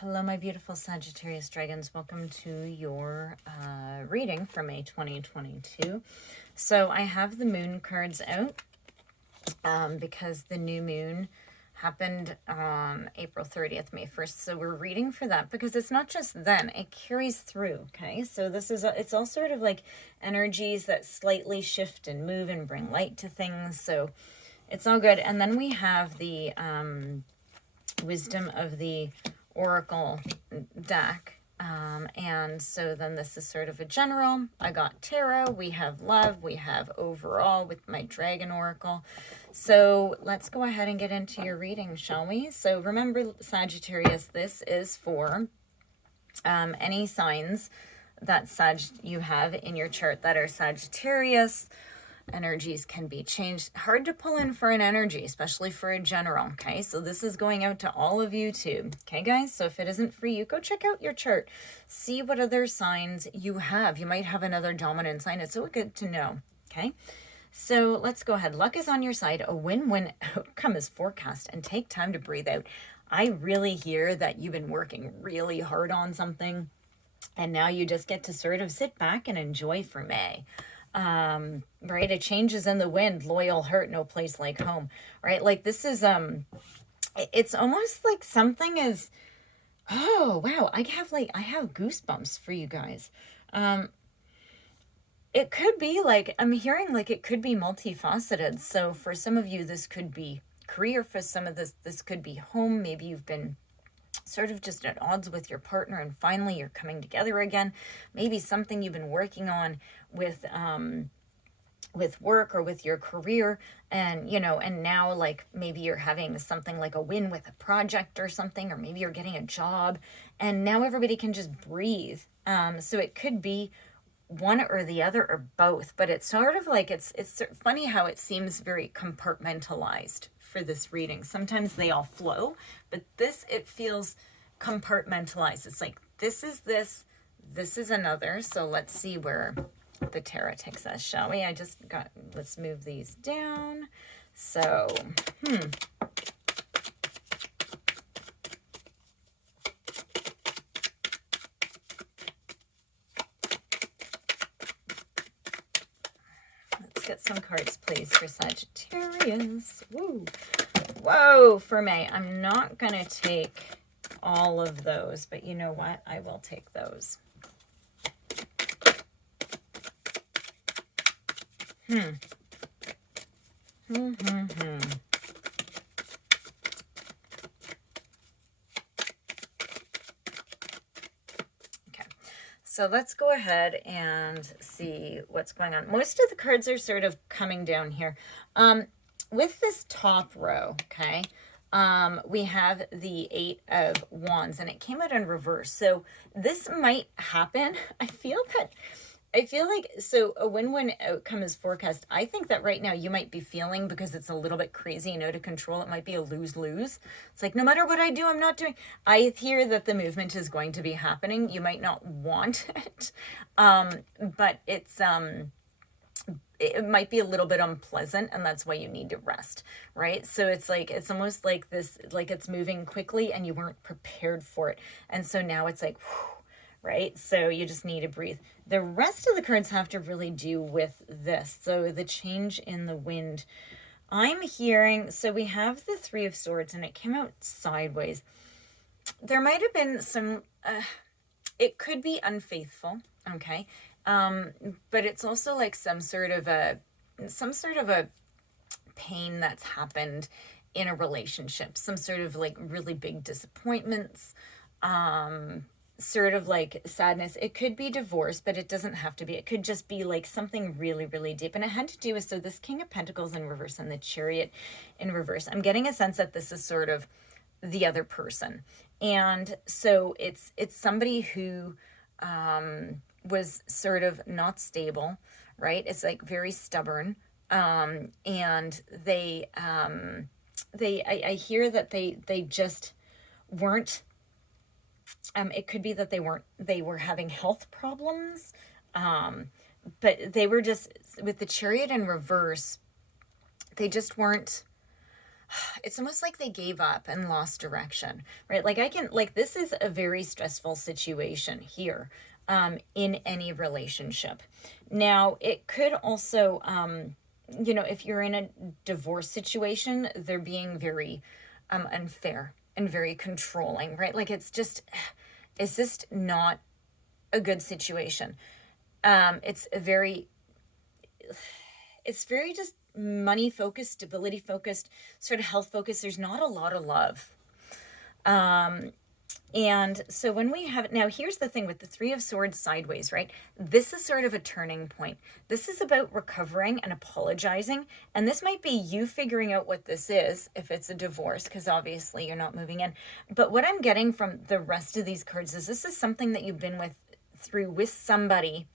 Hello, my beautiful Sagittarius dragons. Welcome to your reading for May 2022. So I have the moon cards out because the new moon happened April 30th, May 1st. So we're reading for that because it's not just then, it carries through, okay? So this is, it's all sort of like energies that slightly shift and move and bring light to things. So it's all good. And then we have the wisdom of the Oracle deck. And so then this is sort of a general. I got tarot, we have love, we have overall with my dragon oracle. So let's go ahead and get into your reading, shall we? So remember, Sagittarius, this is for any signs that you have in your chart that are Sagittarius. Energies can be changed. Hard to pull in for an energy, especially for a general, okay? So this is going out to all of you too, okay, guys? So if it isn't for you, go check out your chart. See what other signs you have. You might have another dominant sign. It's so good to know, okay? So let's go ahead. Luck is on your side. A win-win outcome is forecast, and take time to breathe out. I really hear that you've been working really hard on something, and now you just get to sort of sit back and enjoy for May. Right, it changes in the wind, loyal heart, no place like home, right? Like this is it's almost like something is, oh wow, I have goosebumps for you guys. It could be like, I'm hearing like it could be multifaceted. So for some of you this could be career, for some of this could be home. Maybe you've been sort of just at odds with your partner and finally you're coming together again. Maybe something you've been working on with work or with your career, and and now like maybe you're having something like a win with a project or something, or maybe you're getting a job and now everybody can just breathe. So it could be one or the other or both, but it's sort of like it's funny how it seems very compartmentalized for this reading. Sometimes they all flow, but it feels compartmentalized. It's like this is another. So let's see where the tarot takes us, shall we? Let's move these down. So get some cards, please, for Sagittarius. Woo. Whoa, for May. I'm not going to take all of those, but you know what? I will take those. So let's go ahead and see what's going on. Most of the cards are sort of coming down here. With this top row, okay, we have the 8 of Wands, and it came out in reverse. So this might happen. I feel like, so a win-win outcome is forecast. I think that right now you might be feeling, because it's a little bit crazy and out of control, it might be a lose-lose. It's like, no matter what I do, I'm not doing. I hear that the movement is going to be happening. You might not want it, but it might be a little bit unpleasant, and that's why you need to rest, right? So it's like, it's almost like this, like it's moving quickly and you weren't prepared for it. And so now it's like, whew, right? So you just need to breathe. The rest of the cards have to really do with this. So the change in the wind. I'm hearing, so we have the 3 of Swords, and it came out sideways. There might have been some, it could be unfaithful, okay? But it's also like some sort of a pain that's happened in a relationship, some sort of like really big disappointments, sort of like sadness. It could be divorce, but it doesn't have to be. It could just be like something really, really deep. And it had to do with, so this King of Pentacles in reverse and the Chariot in reverse. I'm getting a sense that this is sort of the other person. And so it's somebody who was sort of not stable, right? It's like very stubborn. And I hear that they just weren't, it could be that they were having health problems, but they were just, with the Chariot in reverse, they just weren't, it's almost like they gave up and lost direction, right? Like this is a very stressful situation here, in any relationship. Now, it could also, if you're in a divorce situation, they're being very, unfair and very controlling, right? Like it's just not a good situation. It's very just money focused, stability focused, sort of health focused. There's not a lot of love. And so when we have, now here's the thing with the Three of Swords sideways, right? This is sort of a turning point. This is about recovering and apologizing. And this might be you figuring out what this is, if it's a divorce, because obviously you're not moving in. But what I'm getting from the rest of these cards is this is something that you've been through with somebody,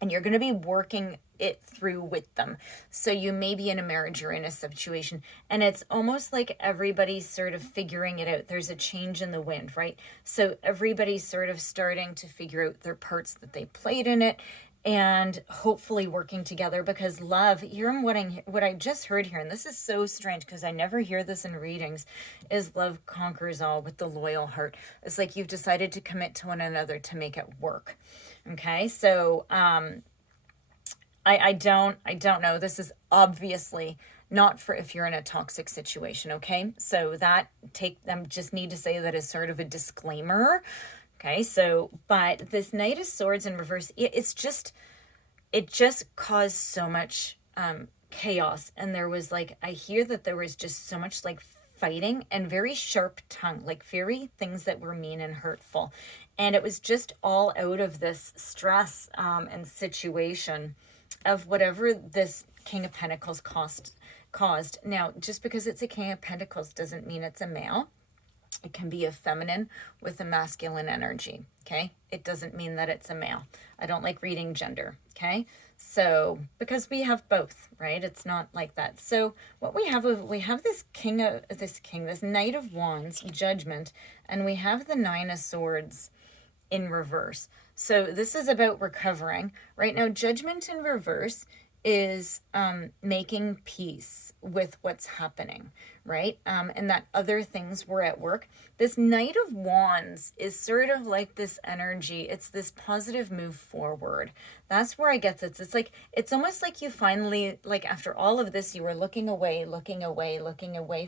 and you're going to be working it through with them. So you may be in a marriage or in a situation, and it's almost like everybody's sort of figuring it out. There's a change in the wind, right? So everybody's sort of starting to figure out their parts that they played in it, and hopefully working together, because love, here what I just heard here, and this is so strange because I never hear this in readings, is love conquers all with the loyal heart. It's like you've decided to commit to one another to make it work. Okay, so I don't know. This is obviously not for if you're in a toxic situation, okay? So just need to say that as sort of a disclaimer. Okay, so, but this Knight of Swords in reverse, it just caused so much chaos. And there was I hear that there was just so much fighting and very sharp tongue, very things that were mean and hurtful. And it was just all out of this stress and situation of whatever this King of Pentacles caused. Now, just because it's a King of Pentacles doesn't mean it's a male. It can be a feminine with a masculine energy, okay? It doesn't mean that it's a male. I don't like reading gender, okay? So, because we have both, right? It's not like that. So, what we have this this Knight of Wands, Judgment, and we have the Nine of Swords in reverse. So, this is about recovering. Right now, Judgment in reverse is making peace with what's happening, right? And that other things were at work. This Knight of Wands is sort of like this energy. It's this positive move forward. That's where I get this. It's almost like you finally, after all of this, you were looking away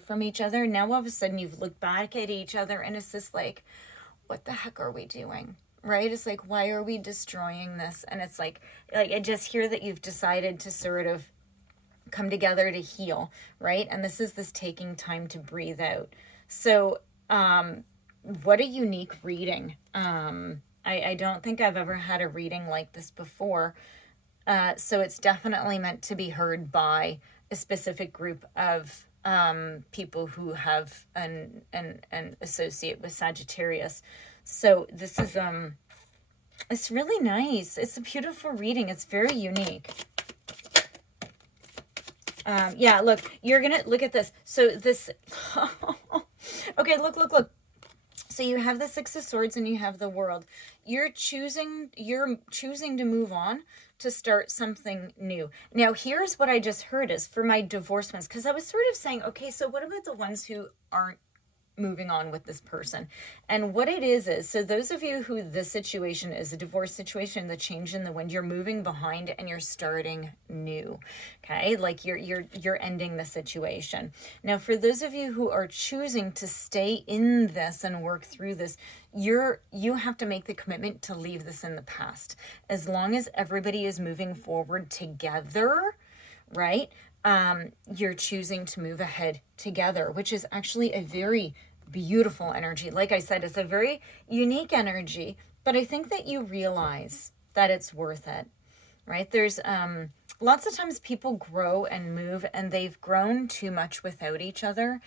from each other. Now all of a sudden you've looked back at each other, and it's just what the heck are we doing? Right? It's why are we destroying this? And it's I just hear that you've decided to sort of come together to heal, right? And this is this taking time to breathe out. So, what a unique reading. I don't think I've ever had a reading like this before. So it's definitely meant to be heard by a specific group of people who have an associate with Sagittarius. So this is it's really nice. It's a beautiful reading. It's very unique. Yeah, look, you're gonna look at this. So this okay, look. So you have the Six of Swords and you have the World. You're choosing to move on, to start something new. Now, here's what I just heard is for my divorced ones, because I was sort of saying, okay, so what about the ones who aren't moving on with this person? And what it is so those of you who this situation is a divorce situation, the change in the wind, you're moving behind and you're starting new. Okay, you're ending the situation. Now, for those of you who are choosing to stay in this and work through this, you have to make the commitment to leave this in the past. As long as everybody is moving forward together, right? You're choosing to move ahead together, which is actually a very beautiful energy. Like I said, it's a very unique energy, but I think that you realize that it's worth it, right? There's lots of times people grow and move and they've grown too much without each other.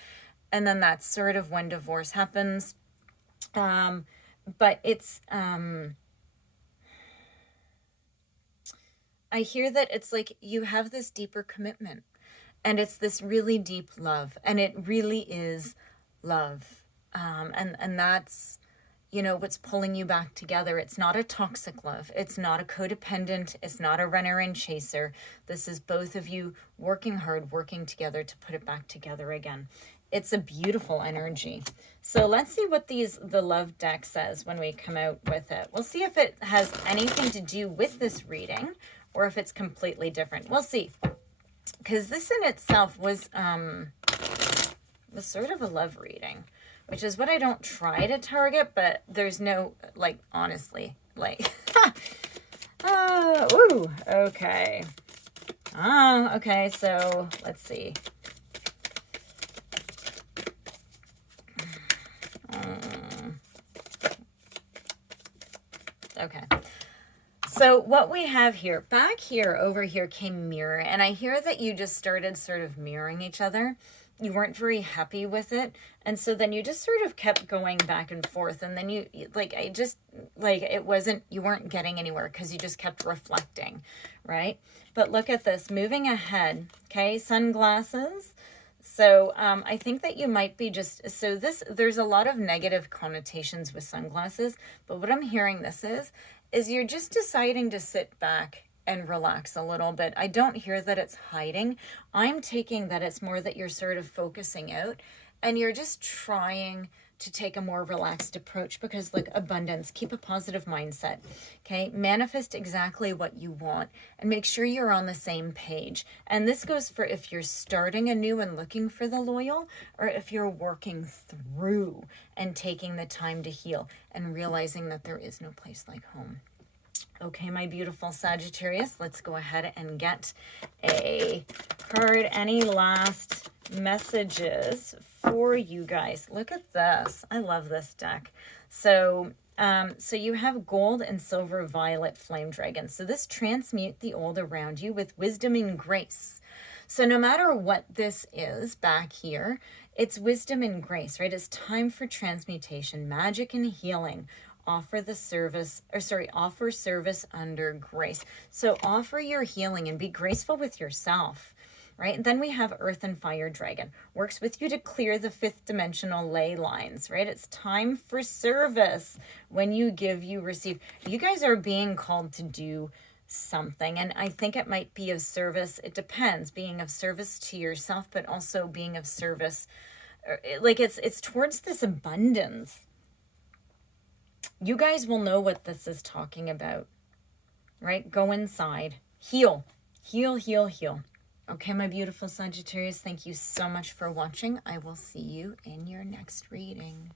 And then that's sort of when divorce happens. But it's, I hear that it's you have this deeper commitment, and it's this really deep love, and it really is love. And that's, what's pulling you back together. It's not a toxic love. It's not a codependent. It's not a runner and chaser. This is both of you working hard, working together to put it back together again. it's a beautiful energy. So let's see what the love deck says when we come out with it. We'll see if it has anything to do with this reading or if it's completely different. We'll see. Because this in itself was sort of a love reading, which is what I don't try to target, but there's no, like, honestly, like, ooh, okay. Okay, so let's see. Okay. So what we have here, back here, over here came mirror, and I hear that you just started sort of mirroring each other. You weren't very happy with it, and so then you just sort of kept going back and forth, and then you, like, you weren't getting anywhere because you just kept reflecting, right? But look at this, moving ahead, okay, sunglasses. So I think that you might be just, so there's a lot of negative connotations with sunglasses, but what I'm hearing this is you're just deciding to sit back and relax a little bit. I don't hear that it's hiding. I'm taking that it's more that you're sort of focusing out and you're just trying to take a more relaxed approach because, like, abundance, keep a positive mindset, okay? Manifest exactly what you want and make sure you're on the same page. And this goes for if you're starting anew and looking for the loyal, or if you're working through and taking the time to heal and realizing that there is no place like home. Okay, my beautiful Sagittarius, let's go ahead and get a card. Any last messages for you guys? Look at this. I love this deck. So you have gold and silver violet flame dragon. So this transmute the old around you with wisdom and grace. So no matter what this is back here, it's wisdom and grace, right? It's time for transmutation, magic and healing. Offer service under grace. So offer your healing and be graceful with yourself, right? And then we have earth and fire dragon. Works with you to clear the fifth dimensional ley lines, right? It's time for service. When you give, you receive. You guys are being called to do something, and I think it might be of service. It depends, being of service to yourself, but also being of service, like it's towards this abundance. You guys will know what this is talking about, right? Go inside, heal, heal, heal, heal. Okay, my beautiful Sagittarius, thank you so much for watching. I will see you in your next reading.